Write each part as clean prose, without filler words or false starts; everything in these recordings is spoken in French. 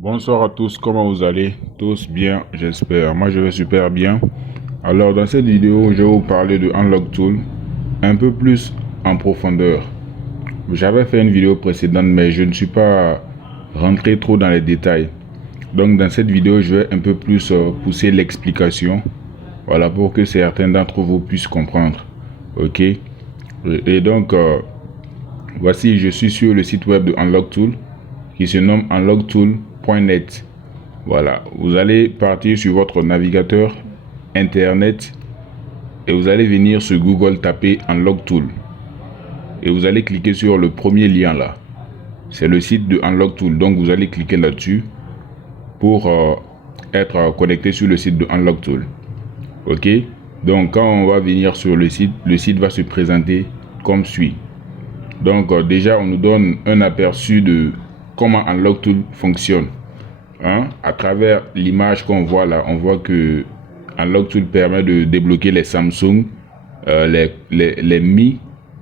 Bonsoir à tous, comment vous allez? Tous bien, j'espère. Moi, je vais super bien. Alors, dans cette vidéo, je vais vous parler de Unlock Tool un peu plus en profondeur. J'avais fait une vidéo précédente, mais je ne suis pas rentré trop dans les détails. Donc, dans cette vidéo, je vais un peu plus pousser l'explication. Voilà, pour que certains d'entre vous puissent comprendre. Ok? Et donc, voici, je suis sur le site web de Unlock Tool qui se nomme unlocktool.net. Voilà, vous allez partir sur votre navigateur internet et vous allez venir sur Google, taper Unlock Tool et vous allez cliquer sur le premier lien là. C'est le site de Unlock Tool, donc vous allez cliquer là-dessus pour être connecté sur le site de Unlock Tool. Ok, donc quand on va venir sur le site va se présenter comme suit. Donc déjà on nous donne un aperçu de comment Unlock Tool fonctionne. À travers l'image qu'on voit là, on voit que Unlock Tool permet de débloquer les Samsung, les Mi.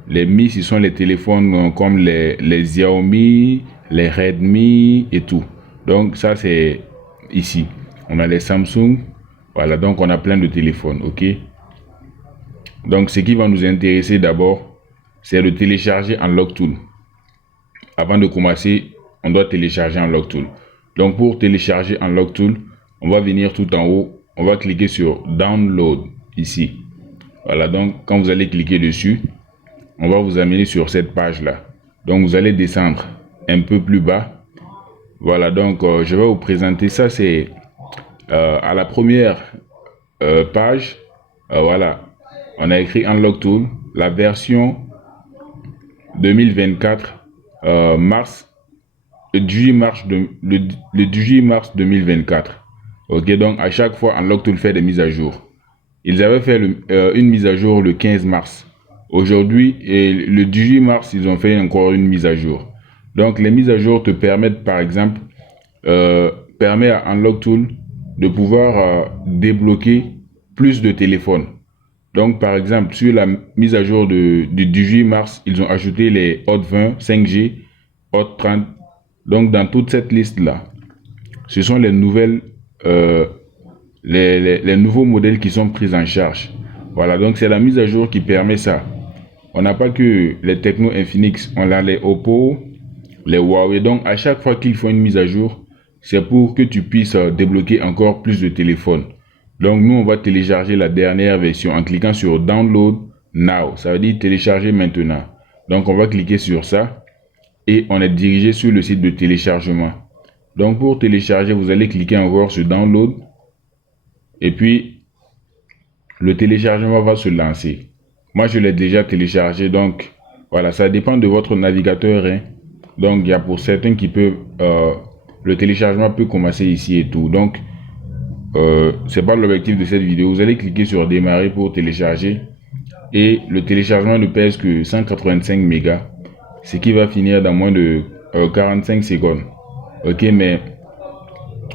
Les Mi, ce sont les téléphones comme les Xiaomi, les Redmi et tout. Donc ça c'est ici. On a les Samsung. Voilà, donc on a plein de téléphones, ok. Donc ce qui va nous intéresser d'abord, c'est de télécharger Unlock Tool. Avant de commencer, on doit télécharger Unlock Tool. Donc pour télécharger Unlock Tool, on va venir tout en haut, on va cliquer sur Download ici. Voilà, donc quand vous allez cliquer dessus, on va vous amener sur cette page là. Donc vous allez descendre un peu plus bas. Voilà, donc je vais vous présenter ça. C'est à la première page. Voilà, on a écrit Unlock Tool, la version 2024 mars. Le 18 mars 2024. Ok, donc à chaque fois, Unlock Tool fait des mises à jour. Ils avaient fait une mise à jour le 15 mars. Aujourd'hui, et le 18 mars, ils ont fait encore une mise à jour. Donc, les mises à jour te permettent, par exemple, permet à Unlock Tool de pouvoir débloquer plus de téléphones. Donc, par exemple, sur la mise à jour du 18 mars, ils ont ajouté les Hot 20, 5G, Hot 30. Donc, dans toute cette liste-là, ce sont les nouvelles, les nouveaux modèles qui sont pris en charge. Voilà, donc c'est la mise à jour qui permet ça. On n'a pas que les Tecno Infinix, on a les Oppo, les Huawei. Donc, à chaque fois qu'ils font une mise à jour, c'est pour que tu puisses débloquer encore plus de téléphones. Donc, nous, on va télécharger la dernière version en cliquant sur Download Now. Ça veut dire télécharger maintenant. Donc, on va cliquer sur ça. Et on est dirigé sur le site de téléchargement. Donc pour télécharger, vous allez cliquer encore sur Download. Et puis, le téléchargement va se lancer. Moi, je l'ai déjà téléchargé. Donc, voilà, ça dépend de votre navigateur. Donc, il y a pour certains qui peuvent... le téléchargement peut commencer ici et tout. Donc, c'est pas l'objectif de cette vidéo. Vous allez cliquer sur Démarrer pour télécharger. Et le téléchargement ne pèse que 185 mégas. Ce qui va finir dans moins de 45 secondes. Ok, mais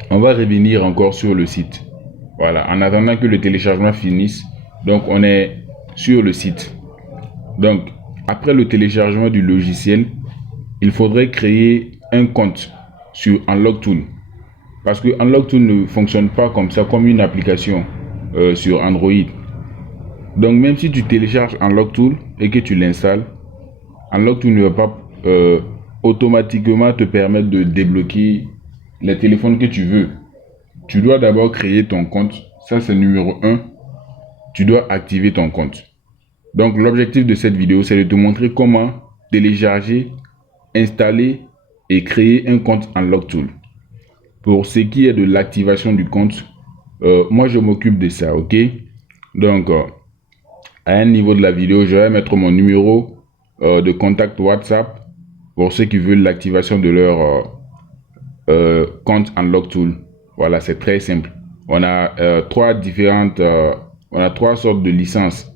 on va revenir encore sur le site. Voilà, en attendant que le téléchargement finisse. Donc, on est sur le site. Donc, après le téléchargement du logiciel, il faudrait créer un compte sur Unlock Tool. Parce que Unlock Tool ne fonctionne pas comme ça, comme une application sur Android. Donc, même si tu télécharges Unlock Tool et que tu l'installes, Unlock Tool ne va pas automatiquement te permettre de débloquer les téléphones que tu veux. Tu dois d'abord créer ton compte. Ça, c'est numéro 1. Tu dois activer ton compte. Donc, l'objectif de cette vidéo, c'est de te montrer comment télécharger, installer et créer un compte Unlock Tool. Pour ce qui est de l'activation du compte, moi, je m'occupe de ça, ok? Donc, à un niveau de la vidéo, je vais mettre mon numéro de contact WhatsApp pour ceux qui veulent l'activation de leur compte Unlock Tool. Voilà, c'est très simple. On a trois sortes de licences.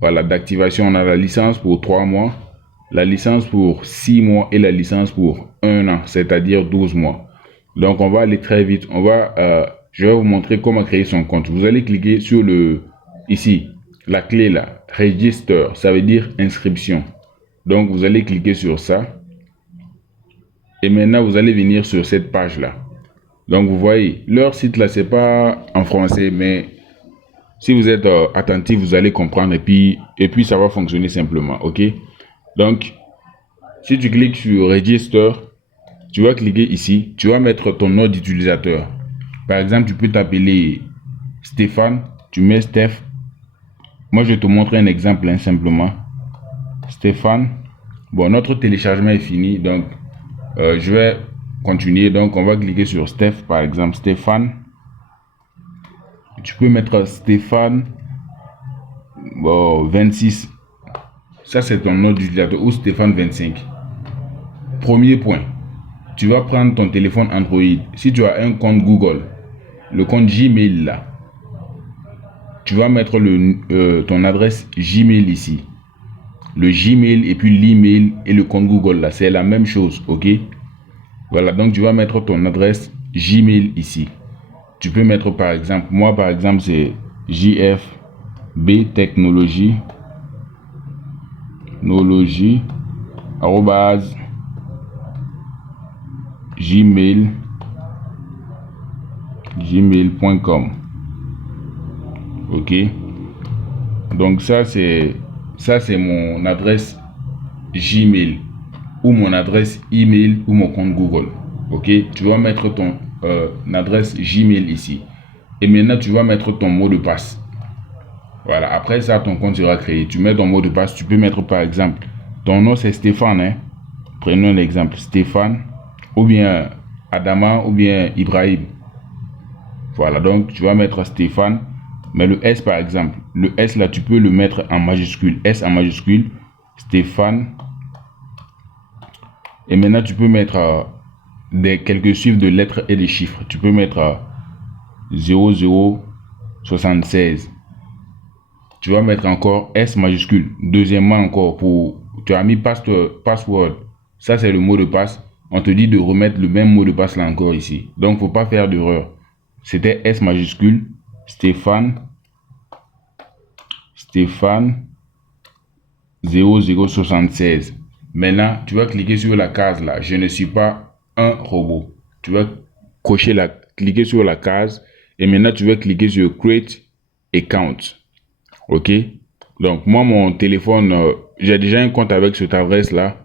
Voilà, d'activation. On a la licence pour 3 mois, la licence pour 6 mois et la licence pour 1 an, c'est-à-dire 12 mois. Donc, on va aller très vite. Je vais vous montrer comment créer son compte. Vous allez cliquer sur ici, la clé là, Register, ça veut dire inscription. Donc, vous allez cliquer sur ça. Et maintenant, vous allez venir sur cette page là. Donc vous voyez, leur site là, c'est pas en français, mais si vous êtes attentif, vous allez comprendre et puis ça va fonctionner simplement, ok? Donc, si tu cliques sur Register, tu vas cliquer ici, tu vas mettre ton nom d'utilisateur. Par exemple, tu peux t'appeler Stéphane, tu mets Steph. Moi, je vais te montrer un exemple hein, simplement. Stéphane. Bon, notre téléchargement est fini, donc je vais continuer. Donc, on va cliquer sur Steph, par exemple, Stéphane. Tu peux mettre Stéphane 26. Ça, c'est ton nom d'utilisateur ou Stéphane 25. Premier point, tu vas prendre ton téléphone Android. Si tu as un compte Google, le compte Gmail là, tu vas mettre ton adresse Gmail ici. Le Gmail et puis l'email et le compte Google là, c'est la même chose, ok? Voilà, donc tu vas mettre ton adresse Gmail ici. Tu peux mettre par exemple, moi par exemple c'est jfbtechnologie gmail.com. Ok, donc ça c'est mon adresse Gmail ou mon adresse email ou mon compte Google. Ok, tu vas mettre ton adresse Gmail ici et maintenant tu vas mettre ton mot de passe. Voilà, après ça ton compte sera créé. Tu mets ton mot de passe. Tu peux mettre par exemple ton nom c'est Stéphane hein? Prenons un exemple, Stéphane ou bien Adama ou bien Ibrahim. Voilà, donc tu vas mettre Stéphane, mais le S par exemple, le S là tu peux le mettre en majuscule, S en majuscule, Stéphane. Et maintenant tu peux mettre quelques chiffres de lettres et des chiffres. Tu peux mettre 0076. Tu vas mettre encore S majuscule. Deuxièmement encore, tu as mis password. Ça c'est le mot de passe. On te dit de remettre le même mot de passe là encore ici. Donc faut pas faire d'erreur. C'était S majuscule, Stéphane 0076. Maintenant, tu vas cliquer sur la case là. Je ne suis pas un robot. Tu vas cliquer sur la case et maintenant tu vas cliquer sur Create Account. Ok. Donc moi mon téléphone, j'ai déjà un compte avec cette adresse là.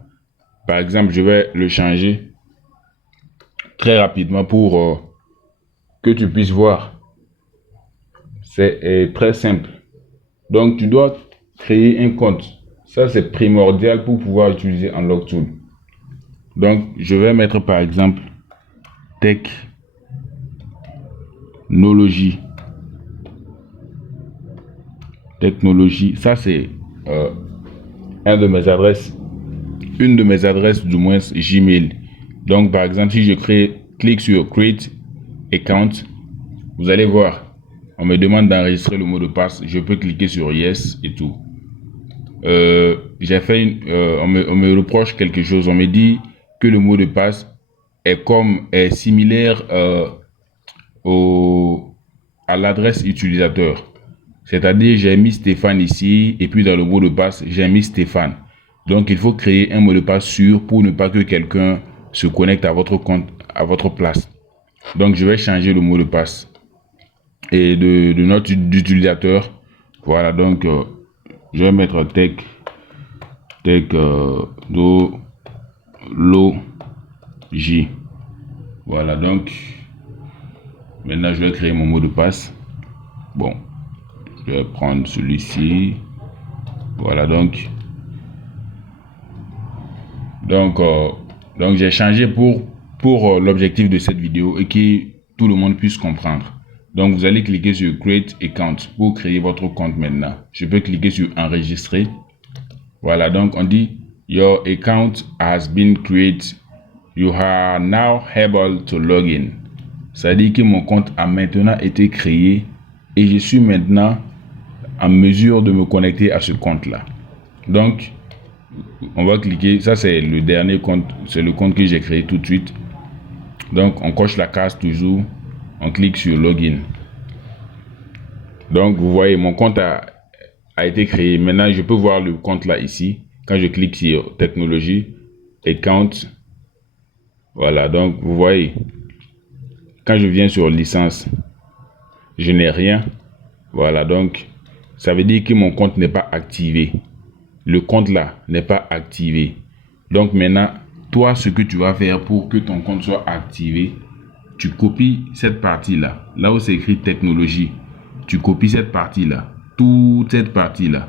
Par exemple, je vais le changer très rapidement pour que tu puisses voir. C'est très simple. Donc tu dois créer un compte. Ça c'est primordial pour pouvoir utiliser Unlock Tool. Donc je vais mettre par exemple technologie. Ça c'est une de mes adresses du moins Gmail. Donc par exemple si je clique sur Create Account, vous allez voir, on me demande d'enregistrer le mot de passe. Je peux cliquer sur Yes et tout. J'ai fait on me reproche quelque chose. On me dit que le mot de passe est similaire à l'adresse utilisateur. C'est-à-dire, j'ai mis Stéphane ici et puis dans le mot de passe, j'ai mis Stéphane. Donc, il faut créer un mot de passe sûr pour ne pas que quelqu'un se connecte à votre compte à votre place. Donc, je vais changer le mot de passe et de notre utilisateur. Voilà, donc je vais mettre technologie. Voilà, donc maintenant je vais créer mon mot de passe. Bon, je vais prendre celui-ci. Voilà, donc j'ai changé pour l'objectif de cette vidéo et que tout le monde puisse comprendre. Donc vous allez cliquer sur Create Account pour créer votre compte maintenant. Je peux cliquer sur Enregistrer. Voilà, donc on dit Your account has been created. You are now able to log in. Ça dit que mon compte a maintenant été créé et je suis maintenant en mesure de me connecter à ce compte là. Donc on va cliquer, ça c'est le dernier compte, c'est le compte que j'ai créé tout de suite. Donc on coche la case toujours, on clique sur Login. Donc vous voyez mon compte a été créé. Maintenant je peux voir le compte là ici. Quand je clique sur Technologie, Account, voilà, donc vous voyez quand je viens sur licence, je n'ai rien. Voilà, donc ça veut dire que mon compte n'est pas activé. Le compte là n'est pas activé. Donc maintenant, toi, ce que tu vas faire pour que ton compte soit activé, tu copies cette partie-là, là où c'est écrit technologie. Tu copies cette partie-là, toute cette partie-là.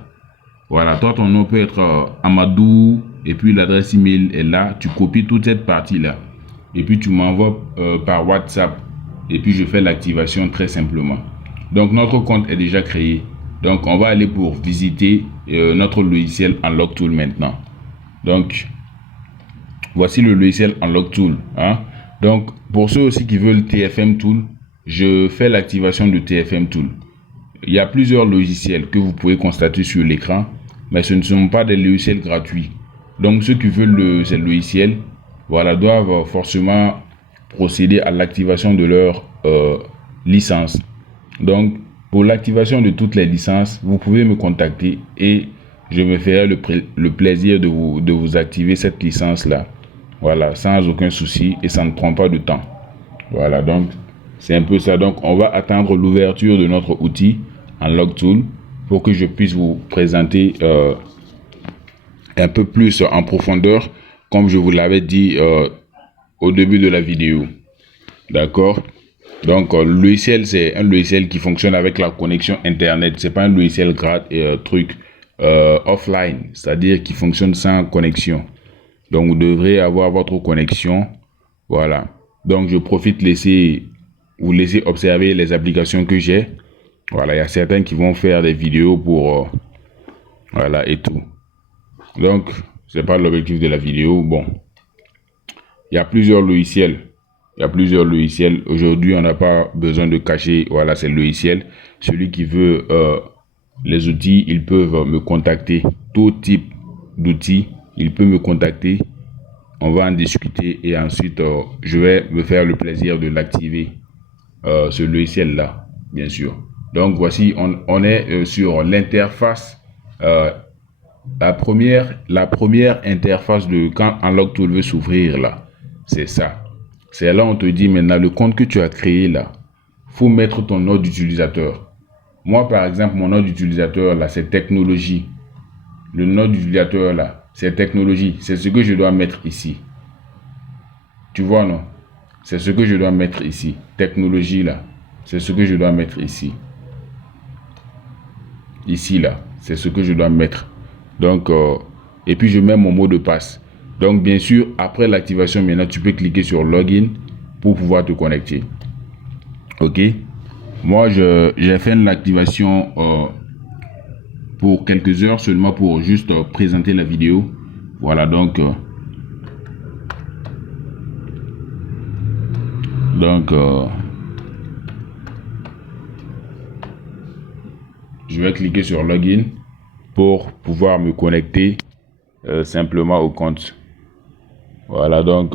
Voilà, toi, ton nom peut être Amadou, et puis l'adresse email est là. Tu copies toute cette partie-là. Et puis, tu m'envoies par WhatsApp. Et puis, je fais l'activation très simplement. Donc, notre compte est déjà créé. Donc, on va aller pour visiter notre logiciel Unlock Tool maintenant. Donc, voici le logiciel Unlock Tool. Hein? Donc, pour ceux aussi qui veulent TFM Tool, je fais l'activation de TFM Tool. Il y a plusieurs logiciels que vous pouvez constater sur l'écran, mais ce ne sont pas des logiciels gratuits. Donc, ceux qui veulent ces logiciels, voilà, doivent forcément procéder à l'activation de leur licence. Donc, pour l'activation de toutes les licences, vous pouvez me contacter et je me ferai le plaisir de vous activer cette licence-là. Voilà, sans aucun souci et ça ne prend pas de temps. Voilà, donc c'est un peu ça. Donc, on va attendre l'ouverture de notre outil Unlock Tool pour que je puisse vous présenter un peu plus en profondeur, comme je vous l'avais dit au début de la vidéo. D'accord? Donc, le logiciel, c'est un logiciel qui fonctionne avec la connexion Internet. C'est pas un logiciel offline, c'est-à-dire qui fonctionne sans connexion. Donc, vous devrez avoir votre connexion. Voilà. Donc, je profite vous laisser observer les applications que j'ai. Voilà, il y a certains qui vont faire des vidéos pour... voilà, et tout. Donc, c'est pas l'objectif de la vidéo. Bon, il y a plusieurs logiciels. Aujourd'hui, on n'a pas besoin de cacher, voilà, ces logiciels. Celui qui veut les outils, ils peuvent me contacter. Tout type d'outils, il peut me contacter. On va en discuter et ensuite, je vais me faire le plaisir de l'activer, ce logiciel-là, bien sûr. Donc, voici, on est sur l'interface, la première interface de quand Unlock Tool veut s'ouvrir là. C'est ça. C'est là on te dit maintenant le compte que tu as créé là. Faut mettre ton nom d'utilisateur. Moi, par exemple, mon nom d'utilisateur là, c'est technologie. Le nom d'utilisateur là, c'est technologie. C'est ce que je dois mettre ici. Tu vois, non? C'est ce que je dois mettre ici. Technologie là. C'est ce que je dois mettre ici. Ici là. C'est ce que je dois mettre. Donc, et puis je mets mon mot de passe. Donc, bien sûr, après l'activation, maintenant, tu peux cliquer sur Login pour pouvoir te connecter. OK? Moi, j'ai fait l'activation pour quelques heures seulement pour juste présenter la vidéo. Voilà, donc je vais cliquer sur Login pour pouvoir me connecter simplement au compte. Voilà, donc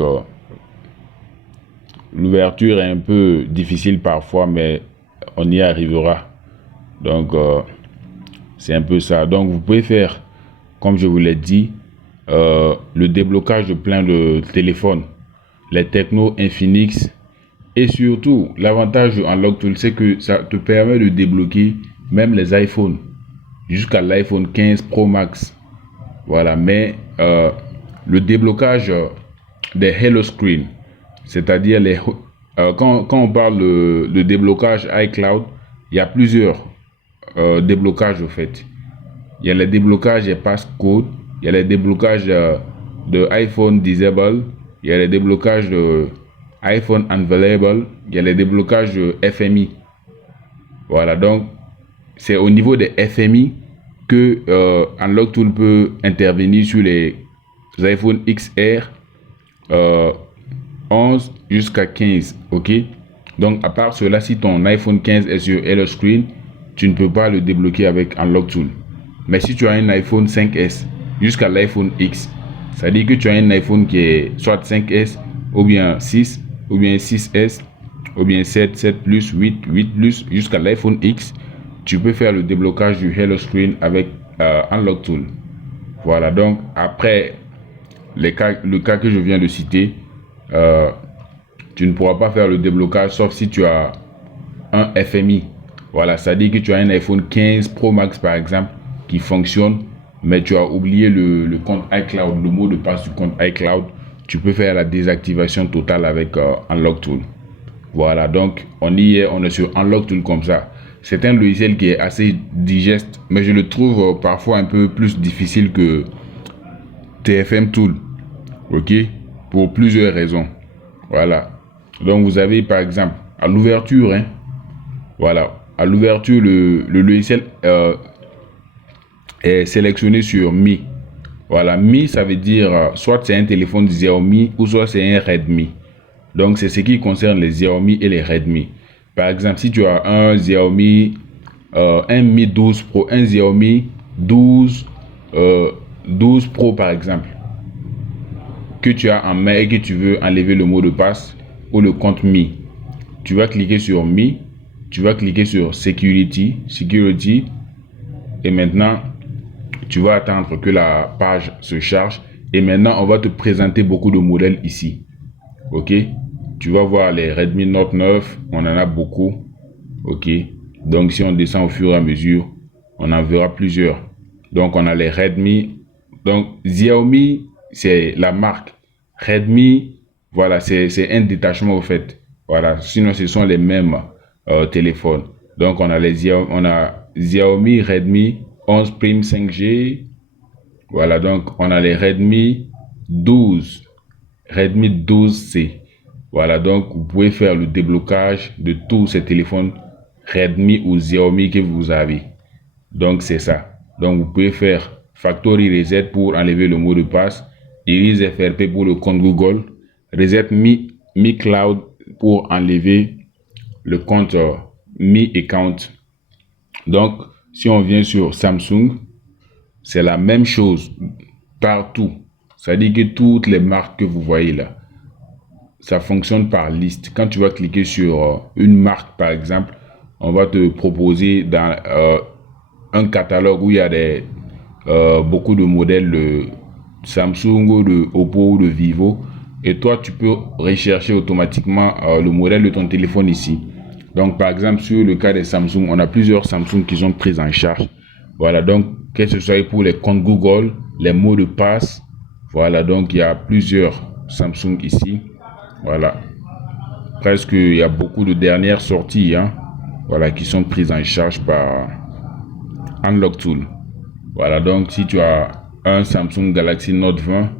l'ouverture est un peu difficile parfois, mais on y arrivera. Donc, c'est un peu ça. Donc, vous pouvez faire, comme je vous l'ai dit, le déblocage de plein de téléphones, les Tecno, Infinix, et surtout, l'avantage de Unlock Tool, c'est que ça te permet de débloquer même les iPhones, jusqu'à l'iPhone 15 Pro Max. Voilà, mais le déblocage des Hello Screen, c'est-à-dire quand on parle de déblocage iCloud, il y a plusieurs déblocages au fait. Il y a les déblocages des passcodes, il y a les déblocages de iPhone Disable, il y a les déblocages de iPhone Unavailable, il y a les déblocages de FMI. Voilà, donc c'est au niveau des FMI que Unlock Tool peut intervenir sur les iPhone XR 11 jusqu'à 15. Ok, donc à part cela, si ton iPhone 15 est sur Hello Screen, tu ne peux pas le débloquer avec Unlock Tool. Mais si tu as un iPhone 5S jusqu'à l'iPhone X, ça dit que tu as un iPhone qui est soit 5S ou bien 6 ou bien 6S ou bien 7, 7 Plus, 8, 8 Plus jusqu'à l'iPhone X, tu peux faire le déblocage du Hello Screen avec Unlock Tool. Voilà, donc après le cas que je viens de citer, tu ne pourras pas faire le déblocage sauf si tu as un FMI. Voilà, ça dit que tu as un iPhone 15 Pro Max par exemple qui fonctionne, mais tu as oublié le compte iCloud, le mot de passe du compte iCloud. Tu peux faire la désactivation totale avec Unlock Tool. Voilà, donc on est sur Unlock Tool comme ça. C'est un logiciel qui est assez digeste, mais je le trouve parfois un peu plus difficile que TFM Tool. Ok, pour plusieurs raisons. Voilà, donc vous avez par exemple à l'ouverture, hein, voilà, à l'ouverture, le logiciel est sélectionné sur Mi. Voilà, Mi, ça veut dire soit c'est un téléphone Xiaomi ou soit c'est un Redmi. Donc, c'est ce qui concerne les Xiaomi et les Redmi. Par exemple, si tu as un Xiaomi, un Mi 12 Pro, un Xiaomi 12 Pro par exemple, que tu as en main et que tu veux enlever le mot de passe ou le compte Mi, tu vas cliquer sur Mi, tu vas cliquer sur Security, et maintenant, tu vas attendre que la page se charge. Et maintenant, on va te présenter beaucoup de modèles ici. Ok, tu vas voir les Redmi Note 9, on en a beaucoup. Ok, donc si on descend au fur et à mesure, on en verra plusieurs. Donc on a les Redmi. Donc Xiaomi, c'est la marque. Redmi, voilà, c'est un détachement au fait. Voilà, sinon ce sont les mêmes téléphones. Donc on a Xiaomi Redmi 11 Prime 5G. Voilà, donc on a les Redmi 12C. Voilà, donc vous pouvez faire le déblocage de tous ces téléphones Redmi ou Xiaomi que vous avez. Donc c'est ça. Donc vous pouvez faire Factory Reset pour enlever le mot de passe, Erase FRP pour le compte Google, Reset Mi Cloud pour enlever le compte Mi Account. Donc si on vient sur Samsung, c'est la même chose partout. Ça dit que toutes les marques que vous voyez là, ça fonctionne par liste. Quand tu vas cliquer sur une marque par exemple, on va te proposer dans un catalogue où il y a beaucoup de modèles de Samsung ou de Oppo ou de Vivo, et toi tu peux rechercher automatiquement le modèle de ton téléphone ici. Donc par exemple sur le cas des Samsung, on a plusieurs Samsung qui sont prises en charge. Voilà, donc que ce soit pour les comptes Google, les mots de passe, voilà, donc il y a plusieurs Samsung ici. Voilà, presque il y a beaucoup de dernières sorties, hein, voilà, qui sont prises en charge par Unlock Tool. Voilà, donc si tu as un Samsung Galaxy Note 20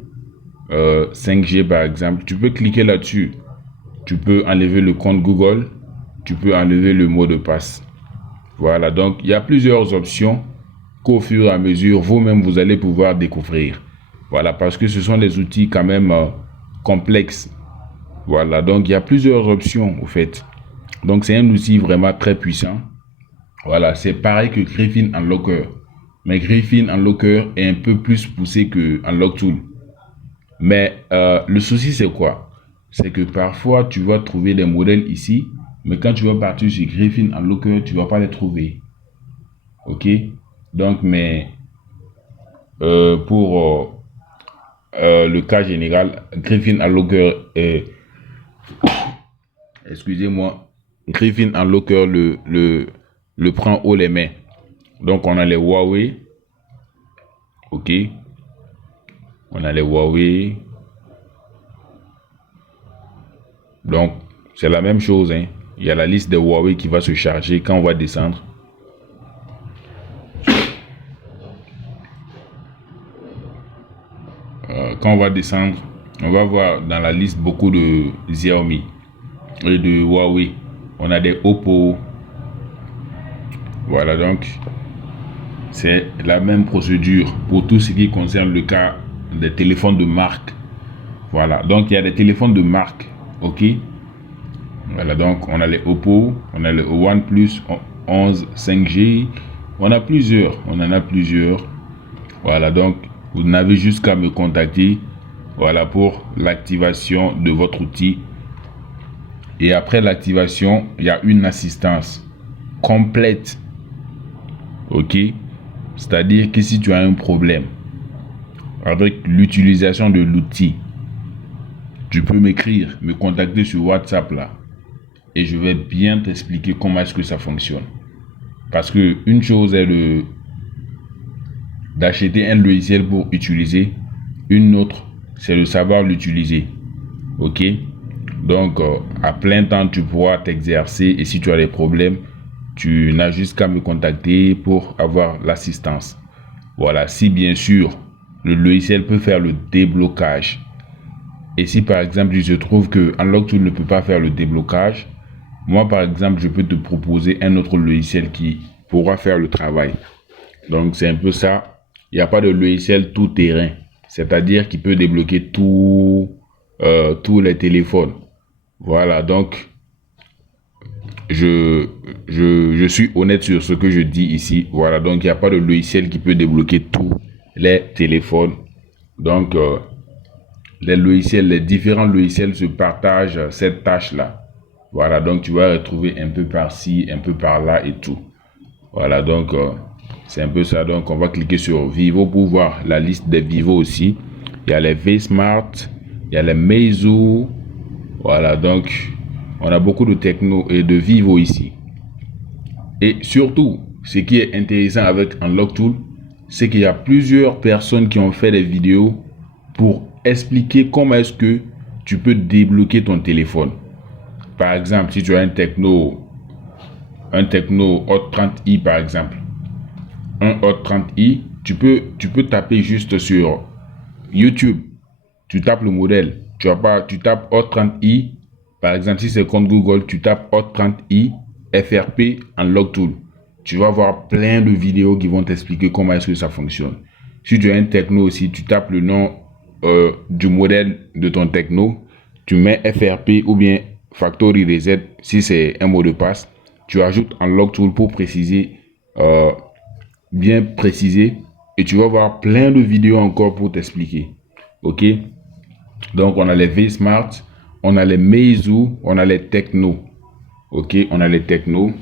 5G par exemple, tu peux cliquer là-dessus. Tu peux enlever le compte Google, tu peux enlever le mot de passe. Voilà, donc il y a plusieurs options qu'au fur et à mesure, vous-même, vous allez pouvoir découvrir. Voilà, parce que ce sont des outils quand même complexes. Voilà, donc il y a plusieurs options au fait. Donc c'est un outil vraiment très puissant. Voilà, c'est pareil que Griffin Unlocker. Mais Griffin Unlocker est un peu plus poussé que Unlock Tool. Mais le souci c'est quoi? C'est que parfois tu vas trouver des modèles ici, mais quand tu vas partir sur Griffin Unlocker, tu vas pas les trouver. Ok? Donc, mais pour le cas général, Griffin Unlocker est, excusez-moi, Griffin Unlocker le prend haut les mains. Donc on a les Huawei, ok, on a les Huawei. Donc c'est la même chose, hein. Il y a la liste des Huawei qui va se charger quand on va descendre. Quand on va descendre, on va voir dans la liste beaucoup de Xiaomi et de Huawei. On a des Oppo. Voilà, donc c'est la même procédure pour tout ce qui concerne le cas des téléphones de marque. Voilà, donc il y a des téléphones de marque, ok. Voilà, donc on a les Oppo, on a le OnePlus 11 5G, on en a plusieurs. Voilà, donc vous n'avez juste qu'à me contacter, voilà, pour l'activation de votre outil. Et après l'activation, il y a une assistance complète, ok. C'est-à-dire que si tu as un problème avec l'utilisation de l'outil, tu peux m'écrire, me contacter sur WhatsApp là. Et je vais bien t'expliquer comment est-ce que ça fonctionne. Parce que une chose est d'acheter un logiciel pour utiliser. Une autre, c'est de savoir l'utiliser. Ok? Donc, à plein temps, tu pourras t'exercer. Et si tu as des problèmes, tu n'as juste qu'à me contacter pour avoir l'assistance. Voilà. Si bien sûr, le logiciel peut faire le déblocage. Et si par exemple, il se trouve que UnlockTool ne peut pas faire le déblocage, moi par exemple, je peux te proposer un autre logiciel qui pourra faire le travail. Donc, c'est un peu ça. Il n'y a pas de logiciel tout terrain. C'est-à-dire qu'il peut débloquer tous les téléphones. Voilà, donc, je suis honnête sur ce que je dis ici. Voilà, donc, il n'y a pas de logiciel qui peut débloquer tous les téléphones. Donc, les différents logiciels se partagent cette tâche-là. Voilà, donc, tu vas retrouver un peu par-ci, un peu par-là et tout. Voilà, donc, c'est un peu ça. Donc, on va cliquer sur Vivo pour voir la liste des Vivo aussi. Il y a les V-Smart, il y a les Meizu. Voilà, donc, on a beaucoup de techno et de Vivo ici. Et surtout, ce qui est intéressant avec UnlockTool, c'est qu'il y a plusieurs personnes qui ont fait des vidéos pour expliquer comment est-ce que tu peux débloquer ton téléphone. Par exemple, si tu as un Techno Hot 30i par exemple, un Hot 30i, tu peux taper juste sur YouTube, tu tapes le modèle, tu tapes Hot 30i, par exemple si c'est compte Google, tu tapes Hot 30i FRP UnlockTool. Tu vas voir plein de vidéos qui vont t'expliquer comment est-ce que ça fonctionne. Si tu as un techno aussi, tu tapes le nom du modèle de ton techno, tu mets FRP ou bien Factory Reset si c'est un mot de passe. Tu ajoutes UnlockTool pour préciser, bien préciser, et tu vas voir plein de vidéos encore pour t'expliquer. Ok? Donc on a les V-Smart, on a les Meizu, on a les Techno. Ok, on a les Techno.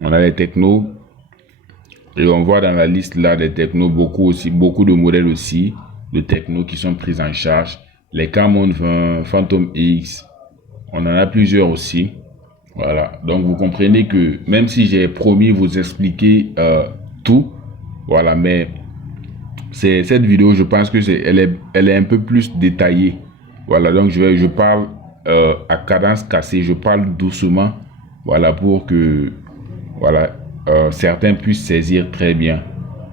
On a les Techno. Et on voit dans la liste là des Techno beaucoup de modèles aussi de Techno qui sont pris en charge. Les Camon 20, Phantom X. On en a plusieurs aussi. Voilà. Donc vous comprenez que même si j'ai promis vous expliquer tout, voilà, mais cette vidéo, je pense que elle est un peu plus détaillée. Voilà, donc je parle à cadence cassée, je parle doucement, voilà, pour que voilà, certains puissent saisir très bien.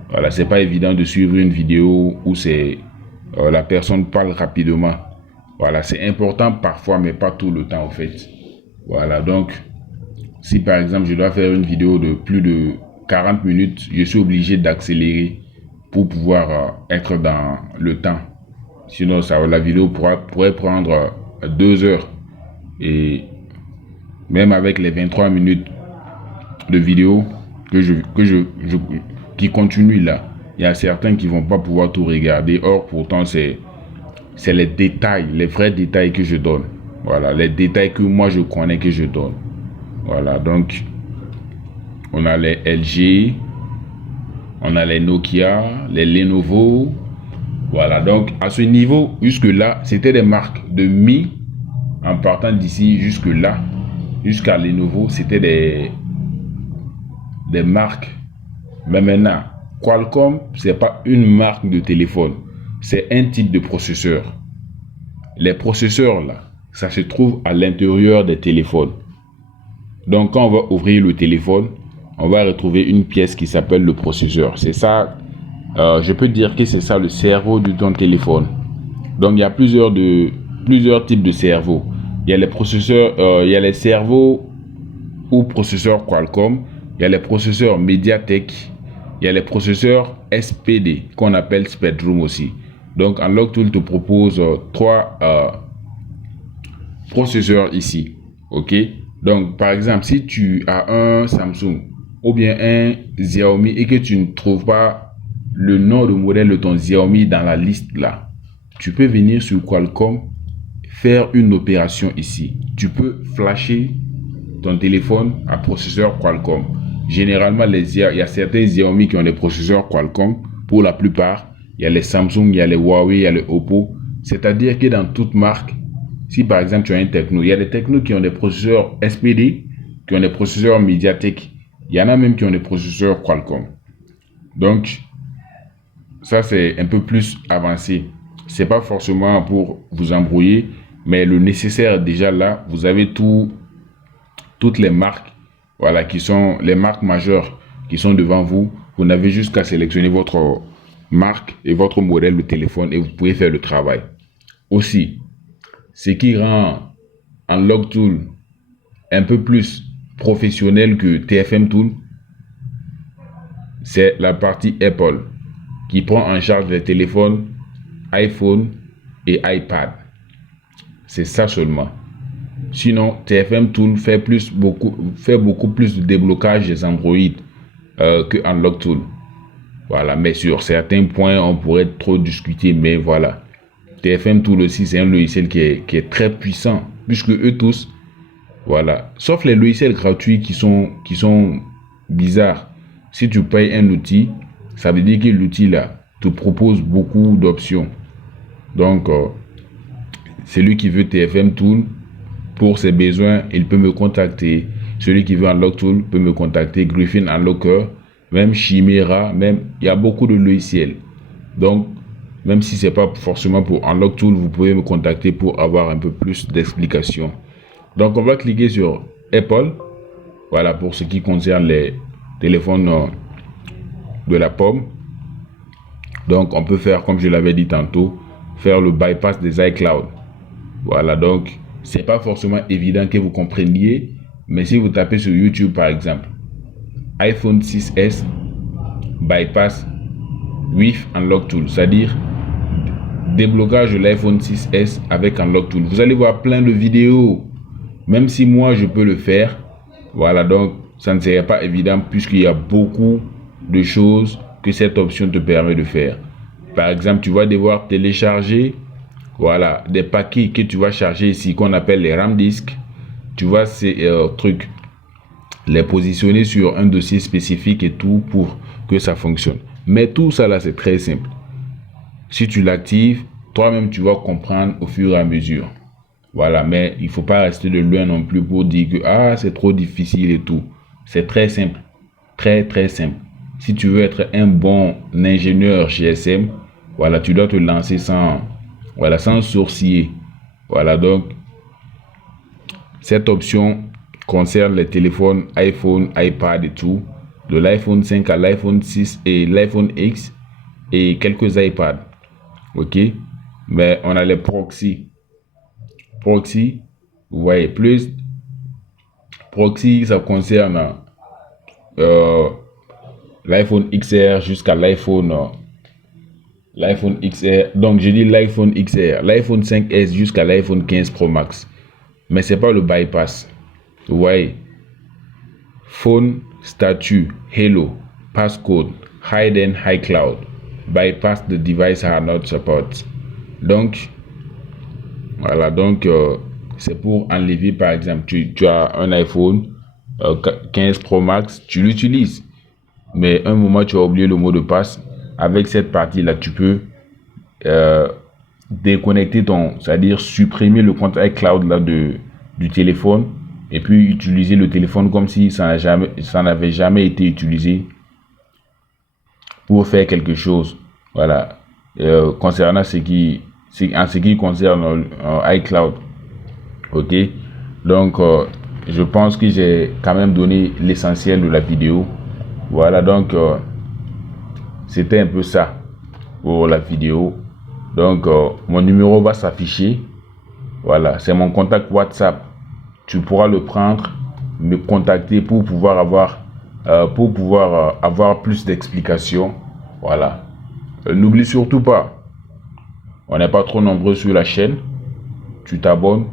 Voilà, c'est pas évident de suivre une vidéo où la personne parle rapidement. Voilà, c'est important parfois, mais pas tout le temps en fait. Voilà, donc si par exemple je dois faire une vidéo de plus de 40 minutes, je suis obligé d'accélérer pour pouvoir être dans le temps. Sinon, la vidéo pourrait prendre 2 heures. Et même avec les 23 minutes de vidéo qui continuent là, il y a certains qui vont pas pouvoir tout regarder. Or, pourtant, c'est les détails, les vrais détails que je donne. Voilà, les détails que moi je connais que je donne. Voilà, donc, on a les LG, on a les Nokia, les Lenovo. Voilà, donc à ce niveau, jusque-là, c'était des marques de Mi. En partant d'ici jusque-là, jusqu'à Lenovo, c'était des marques. Mais maintenant, Qualcomm, c'est pas une marque de téléphone. C'est un type de processeur. Les processeurs, là, ça se trouve à l'intérieur des téléphones. Donc, quand on va ouvrir le téléphone, on va retrouver une pièce qui s'appelle le processeur. C'est ça, je peux dire que c'est ça le cerveau de ton téléphone. Donc, il y a plusieurs types de cerveaux. Il y a les processeurs, il y a les cerveaux ou processeurs Qualcomm. Il y a les processeurs MediaTek. Il y a les processeurs SPD qu'on appelle Spectrum aussi. Donc, UnlockTool te propose 3 processeurs ici. Ok. Donc, par exemple, si tu as un Samsung ou bien un Xiaomi et que tu ne trouves pas le nom de modèle de ton Xiaomi dans la liste là, tu peux venir sur Qualcomm, faire une opération ici. Tu peux flasher ton téléphone à processeur Qualcomm. Généralement, il y a certains Xiaomi qui ont des processeurs Qualcomm. Pour la plupart, il y a les Samsung, il y a les Huawei, il y a les Oppo. C'est-à-dire que dans toute marque, si par exemple tu as un techno, il y a des technos qui ont des processeurs SPD, qui ont des processeurs Mediatek. Il y en a même qui ont des processeurs Qualcomm. Donc, ça c'est un peu plus avancé. C'est pas forcément pour vous embrouiller, mais le nécessaire déjà là, vous avez toutes les marques, voilà, qui sont les marques majeures qui sont devant vous. Vous n'avez juste qu'à sélectionner votre marque et votre modèle de téléphone et vous pouvez faire le travail. Aussi, ce qui rend Unlock Tool un peu plus professionnel que TFM Tool, c'est la partie Apple qui prend en charge les téléphones iPhone et iPad. C'est ça seulement. Sinon, TFM Tool fait beaucoup plus de déblocage des Android que Unlock Tool. Voilà, mais sur certains points, on pourrait trop discuter, mais voilà. TFM Tool aussi, c'est un logiciel qui est très puissant, puisque eux tous, voilà, sauf les logiciels gratuits qui sont bizarres. Si tu payes un outil, ça veut dire que l'outil là te propose beaucoup d'options. Donc, celui qui veut TFM Tool pour ses besoins, il peut me contacter. Celui qui veut Unlock Tool peut me contacter. Griffin Unlocker, même Chimera, même il y a beaucoup de logiciels. Donc, même si c'est pas forcément pour Unlock Tool, vous pouvez me contacter pour avoir un peu plus d'explications. Donc, on va cliquer sur Apple. Voilà pour ce qui concerne les téléphones de la pomme. Donc, on peut faire, comme je l'avais dit tantôt, faire le bypass des iCloud. Voilà, donc, c'est pas forcément évident que vous compreniez, mais si vous tapez sur YouTube, par exemple, iPhone 6S bypass with Unlock Tool, c'est-à-dire déblocage de l'iPhone 6S avec Unlock Tool. Vous allez voir plein de vidéos, même si moi je peux le faire. Voilà, donc ça ne serait pas évident puisqu'il y a beaucoup de choses que cette option te permet de faire. Par exemple, tu vas devoir télécharger, voilà, des paquets que tu vas charger ici qu'on appelle les RAM disques. Tu vas ces trucs les positionner sur un dossier spécifique et tout pour que ça fonctionne. Mais tout ça là, c'est très simple. Si tu l'actives, toi-même tu vas comprendre au fur et à mesure. Voilà, mais il faut pas rester de loin non plus pour dire que c'est trop difficile et tout. C'est très simple, très simple. Si tu veux être un bon ingénieur GSM, voilà, tu dois te lancer sans sourciller. Voilà, donc cette option concerne les téléphones iPhone, iPad et tout, de l'iPhone 5 à l'iPhone 6 et l'iPhone X et quelques iPads. Ok, mais on a les proxy. Vous voyez, plus proxy, ça concerne l'iPhone XR jusqu'à l'iPhone XR. Donc je dis l'iPhone XR, l'iPhone 5S jusqu'à l'iPhone 15 Pro Max. Mais c'est pas le bypass. Vous voyez, phone, statut, hello, passcode, hide and high cloud, bypass the device are not support. Donc voilà, donc c'est pour enlever, par exemple, tu as un iPhone 15 Pro Max, tu l'utilises, mais un moment tu as oublié le mot de passe. Avec cette partie là, tu peux déconnecter c'est-à-dire supprimer le compte iCloud là du téléphone et puis utiliser le téléphone comme si ça n'avait jamais été utilisé pour faire quelque chose. Voilà, concernant en ce qui concerne iCloud. Ok, donc je pense que j'ai quand même donné l'essentiel de la vidéo. Voilà, donc c'était un peu ça pour la vidéo. Donc mon numéro va s'afficher. Voilà, c'est mon contact WhatsApp. Tu pourras le prendre, me contacter pour pouvoir avoir plus d'explications. Voilà, n'oublie surtout pas, on n'est pas trop nombreux sur la chaîne. Tu t'abonnes,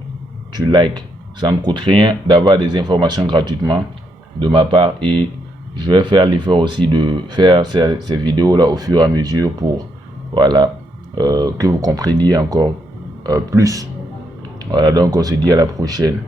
tu likes. Ça ne coûte rien d'avoir des informations gratuitement de ma part et je vais faire l'effort aussi de faire ces vidéos là au fur et à mesure pour que vous compreniez encore plus. Voilà, donc on se dit à la prochaine.